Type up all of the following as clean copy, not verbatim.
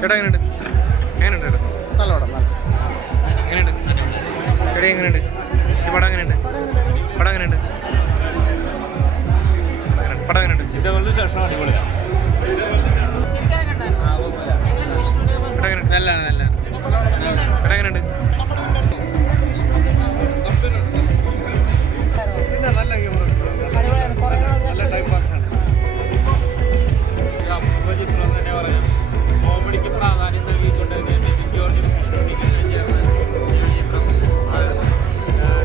ചേട്ടാ എങ്ങനെയുണ്ട്? എങ്ങനെയുണ്ട് ചേട്ടാ? നല്ല പടം. എങ്ങനെയുണ്ട് ചേട്ടാ? എങ്ങനെയുണ്ട് ഈ പടം? എങ്ങനെയുണ്ട് പടം? എങ്ങനെയുണ്ട് പടം? എങ്ങനെയുണ്ട്? ഇതേപോലത്തെ ശേഷം അടിപൊളിയാണ്. നല്ല നല്ല ചേട്ടാ എങ്ങനെയുണ്ട്? ചിത്രം തന്നെ പറയാം. കോമഡിക്ക് പ്രാധാന്യം നൽകിക്കൊണ്ട്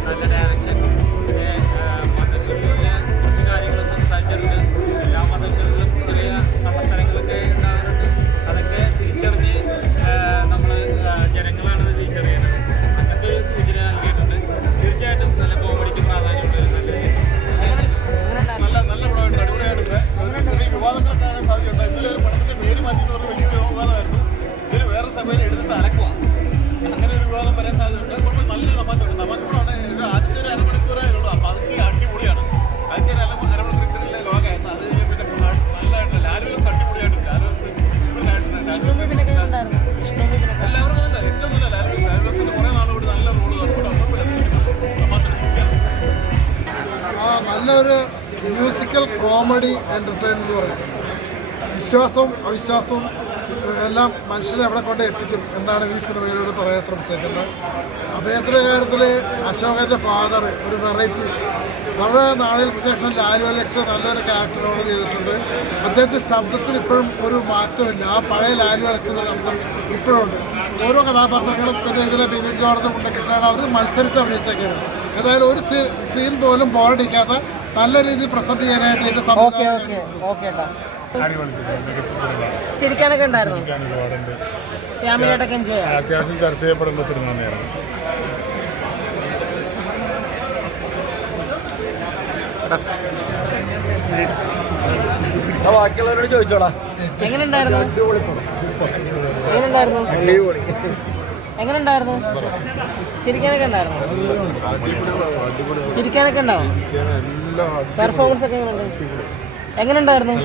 നല്ല ഡയറക്ഷൻ, മതങ്ങളിലെ കുറച്ച് കാര്യങ്ങൾ സംസാരിച്ചിട്ടുണ്ട്. എല്ലാ മതങ്ങളിലും ചെറിയ കള്ളത്തരങ്ങളൊക്കെ ഉണ്ടാകാറുണ്ട്. അതൊക്കെ തിരിച്ചറിഞ്ഞ് നമ്മൾ ജനങ്ങളാണ് തിരിച്ചറിയുന്നത്. അങ്ങനത്തെ ഒരു സൂചന നൽകിയിട്ടുണ്ട്. തീർച്ചയായിട്ടും നല്ല കോമഡിക്ക് പ്രാധാന്യമുള്ള നല്ല പടമായിട്ട് അടിപൊളിയായിട്ടുണ്ട്. ചെറിയ വിവാദങ്ങളൊക്കെ ആകാൻ സാധ്യതയുണ്ട്. ഇന്നലെ ഒരു പടത്തിന്റെ പേര് മാറ്റിയെന്ന് പറഞ്ഞ വലിയൊരു വിവാദമായിരുന്നു. ഇതിന് വേറെ സഭയിൽ എടുത്തിട്ട് അലക്കുക, അങ്ങനെ ഒരു വിവാദം വരാൻ സാധ്യതയുണ്ട്. കുഴപ്പം നല്ലൊരു തമാശ ഉണ്ട്. തമാശ കൂടാണ്. ആദ്യത്തെ ഒരു അരമണിക്കൂറേ ഉള്ളൂ. അപ്പോൾ അതൊക്കെ അടിപൊളിയാണ്. ആദ്യത്തെ ഒരു അരമണിക്കൂറിലെ ലോകമായിരുന്നു. അത് കഴിഞ്ഞ് പിന്നെ നല്ലതായിട്ടുണ്ട്. ലാലുവിലും അടിപൊളിയായിട്ടുണ്ട്. എല്ലാവർക്കും തന്നെ ഏറ്റവും നല്ല ലാലുവിന്റെ കുറേ നാളുകൂടി നല്ല റോള് തമാശ. നല്ലൊരു മ്യൂസിക്കൽ കോമഡി എൻ്റർടൈൻമെൻറ്റ് പറയാം. വിശ്വാസവും അവിശ്വാസവും എല്ലാം മനുഷ്യനെ എവിടെ കൊണ്ട് എത്തിക്കും എന്നാണ് ഈ സിനിമയിലൂടെ പറയാൻ ശ്രമിച്ചേക്കുന്നത്. അദ്ദേഹത്തിൻ്റെ കാര്യത്തിൽ അശോകൻ്റെ ഫാദർ ഒരു വെറൈറ്റി, വളരെ നാളുകൾക്ക് ശേഷം ലാലു അലക്സ് നല്ലൊരു ക്യാരക്ടറോട് ചെയ്തിട്ടുണ്ട്. അദ്ദേഹത്തിൻ്റെ ശബ്ദത്തിന് ഇപ്പോഴും ഒരു മാറ്റമില്ല. ആ പഴയ ലാലു അലക്സിൻ്റെ ശബ്ദം ഇപ്പോഴും ഉണ്ട്. ഓരോ കഥാപാത്രങ്ങളും പിന്നെ ഇതിലെ ബിബിൻ ജോർജ്, ഉണ്ണികൃഷ്ണനാണ് അവർ മത്സരിച്ച് അഭിനയിച്ചൊക്കെയാണ്. ഏതായാലും ഒരു സീൻ പോലും ബോറടിക്കാത്ത നല്ല രീതിയിൽ പ്രസന്റ് ചെയ്യാനായിട്ട് ഇതിന്റെ ചിരിക്കാനൊക്കെ ഉണ്ടായിരുന്നു. ഫാമിലിയായിട്ടൊക്കെ എൻജോയ് ചെയ്യാം. അത്യാവശ്യം ചർച്ച ചെയ്യപ്പെടേണ്ട സിനിമ തന്നെയാണ്. ബാക്കിയുള്ളവരോട് ചോദിച്ചോടാ. എങ്ങനെയുണ്ടായിരുന്നു? ചിരിക്കാനൊക്കെ ഉണ്ടായിരുന്നു. ചിരിക്കാനൊക്കെ ഉണ്ടാവും. പെർഫോമൻസ് ഒക്കെ എങ്ങനെ ഉണ്ടായിരുന്നു?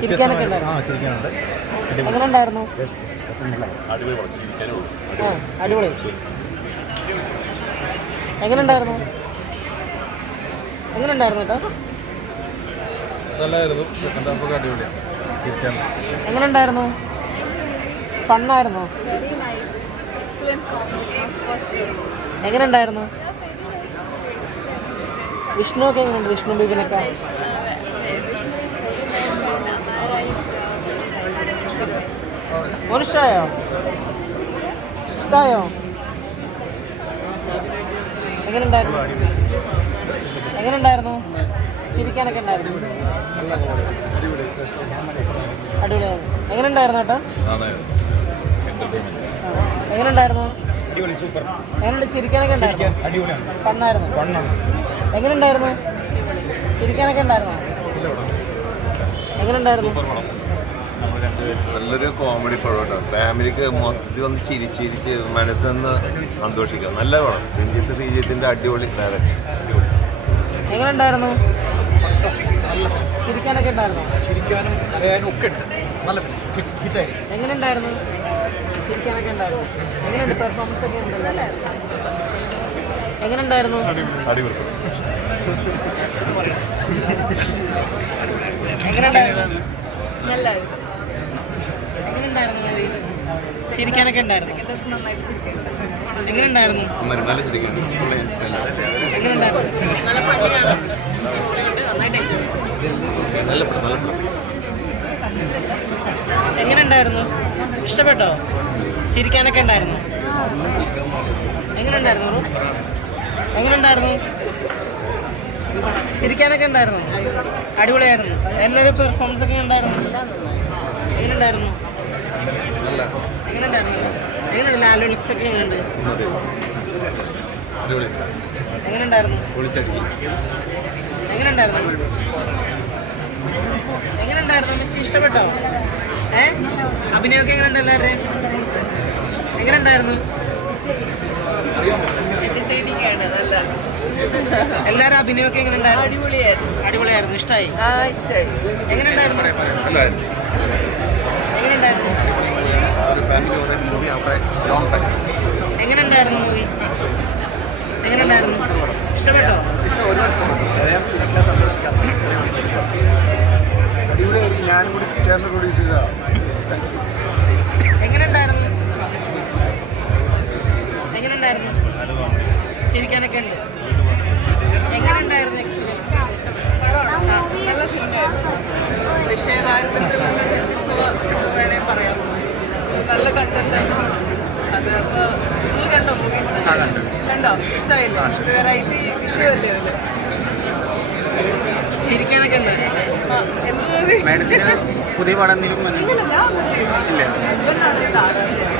ചിരിക്കാനൊക്കെ ഉണ്ടായിരുന്നു. എങ്ങനെ ഉണ്ടായിരുന്നു? അടിപൊളി. എങ്ങനെ ഉണ്ടായിരുന്നു കേട്ടോ? നല്ലതായിരുന്നു. അടിപൊളിയാണ്. എങ്ങനെ ഉണ്ടായിരുന്നു? ഫണ്ണായിരുന്നു. എങ്ങനെ ഉണ്ടായിരുന്നു? വിഷ്ണു ഒക്കെ എങ്ങനെയുണ്ട്? വിഷ്ണു ബീബിനൊക്കെ ഇഷ്ടായോ? എങ്ങനെ ഉണ്ടായിരുന്നു? ചിരിക്കാനൊക്കെ ഉണ്ടായിരുന്നു. അടിപൊളിയായിരുന്നു. എങ്ങനെ ഉണ്ടായിരുന്നു കേട്ടോ? എങ്ങനെ ഉണ്ടായിരുന്നു? എങ്ങനെയുണ്ട്? ചിരിക്കാനൊക്കെ ഉണ്ടായിരുന്നു. ഫണ്ണായിരുന്നു. എങ്ങനെ ഉണ്ടായിരുന്നു? ചിരിക്കാനൊക്കെ ഉണ്ടായിരുന്നു. എങ്ങനെ ഉണ്ടായിരുന്നു? നല്ലൊരു കോമഡി പടം കേട്ടോ. ഫാമിലിക്ക് മൊത്തത്തിൽ വന്ന് ചിരിച്ചിരിച്ച് മനസ്സൊന്ന് സന്തോഷിക്കാം. നല്ല പടം. ശ്രീജിത്തിന്റെ അടിപൊളി ഡയറക്ഷൻ. എങ്ങനെ ഉണ്ടായിരുന്നു? ചിരിക്കാനൊക്കെ ഉണ്ടായിരുന്നു. ചിരിക്കാനും അറിയാനും ഒക്കെ ഉണ്ട്. നല്ല എങ്ങനെ ഉണ്ടായിരുന്നു? ചിരിക്കാനൊക്കെ ഉണ്ടായിരുന്നു. എങ്ങനെയുണ്ട്? പെർഫോമൻസ് ഒക്കെ ഉണ്ടല്ലോ അല്ലേ? എങ്ങനെ ഉണ്ടായിരുന്നു? എങ്ങനെ ഉണ്ടായിരുന്നു? എങ്ങനെ ഉണ്ടായിരുന്നു? ചിരിക്കാനൊക്കെ ഉണ്ടായിരുന്നു. എങ്ങനെ ഉണ്ടായിരുന്നു? എങ്ങനെ ഉണ്ടായിരുന്നു? എങ്ങനെ ഉണ്ടായിരുന്നു? ഇഷ്ടപ്പെട്ടോ? ചിരിക്കാനൊക്കെ ഉണ്ടായിരുന്നു. എങ്ങനെ ഉണ്ടായിരുന്നു? എങ്ങനെ ഉണ്ടായിരുന്നു? ചിരിക്കാനൊക്കെ ഉണ്ടായിരുന്നു. അടിപൊളിയായിരുന്നു. എല്ലാവരും പെർഫോമൻസ് ഒക്കെ ഉണ്ടായിരുന്നു. എങ്ങനെ ഉണ്ടായിരുന്നു? എങ്ങനെയുണ്ട്? ലാലു അലക്സ് ഒക്കെ എങ്ങനെയുണ്ട്? എങ്ങനെ ഉണ്ടായിരുന്നു? എങ്ങനെ ഉണ്ടായിരുന്നു? എങ്ങനെ ഉണ്ടായിരുന്നു? അമ്മച്ചി ഇഷ്ടപ്പെട്ടോ? അഭിനയമൊക്കെ എങ്ങനെ ഉണ്ട്? എല്ലാവരുടെയും എങ്ങനെ ഉണ്ടായിരുന്നു? എല്ലാവരും അഭിനയമൊക്കെ എങ്ങനെ ഉണ്ടായിരുന്നു? അടിപൊളിയായിരുന്നു. ഇഷ്ടമായി? എങ്ങനെ ഉണ്ടായിരുന്നു? എങ്ങനെ ഉണ്ടായിരുന്നു? ഒരു family oriented movie after long time. എങ്ങനെയുണ്ടായിരുന്നു മൂവി? എങ്ങനെയുണ്ടായിരുന്നു? ഇഷ്ടപ്പെട്ടോ? ഒരുപാട് ഇഷ്ടപ്പെട്ടു. സന്തോഷിക്കാം. അടിപൊളിയായിരിക്കും. ഞാനും കൂടി ചേർന്ന് പ്രൊഡ്യൂസ് ചെയ്തതാണ്. എങ്ങനെയുണ്ടായിരുന്നു? എങ്ങനെയുണ്ടായിരുന്നു? ചിരിക്കാനൊക്കെ ഉണ്ട്. എങ്ങനെയുണ്ടായിരുന്നു എക്സ്പീരിയൻസ്? നല്ല സിനിമയായിരുന്നു. വിഷയദാരിദ്ര്യത്തിൽ നിന്ന് വ്യത്യസ്തത എന്ന് വേണേൽ പറയാം. നല്ല കണ്ടന്റാണ് അത്. അപ്പോൾ നിങ്ങൾ കണ്ടോ മൂവി? കണ്ടോ? ഇഷ്ടമായില്ലേ? വെറൈറ്റി വിഷയമല്ലേ അതിൽ? ചിരിക്കാനൊക്കെ ഉണ്ട്. എന്ത് പുതിയ പടം എന്തെങ്കിലും ഇല്ല, ഞാൻ ഒന്നും ചെയ്യില്ല. ഹസ്ബൻഡാണ് ഇതിൻ്റെ ആരാധന.